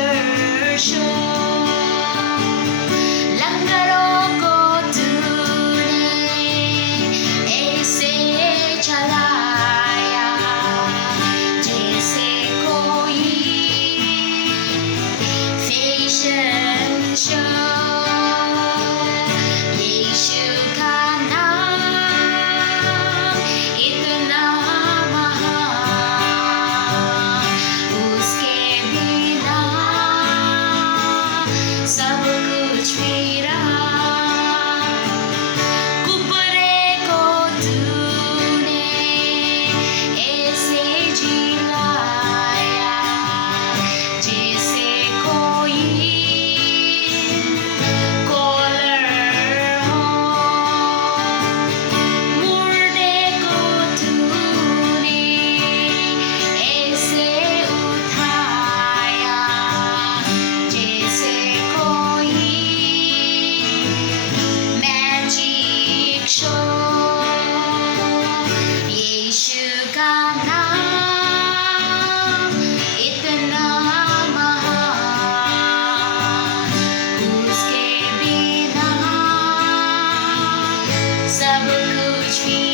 color show लंगरों को तूने ऐसे चलाया जैसे कोई फैशन शो यीशु का नाम इतना महान उसके बिना सब कुछ मेरा कुपरे को तूने ऐसे जिलाया जैसे कोई कॉलर हो मुर्दे को तूने ऐसे उठाया जैसे कोई मैजिक शो यीशु का नाम इतना महान उसके बिना सब कुछ भी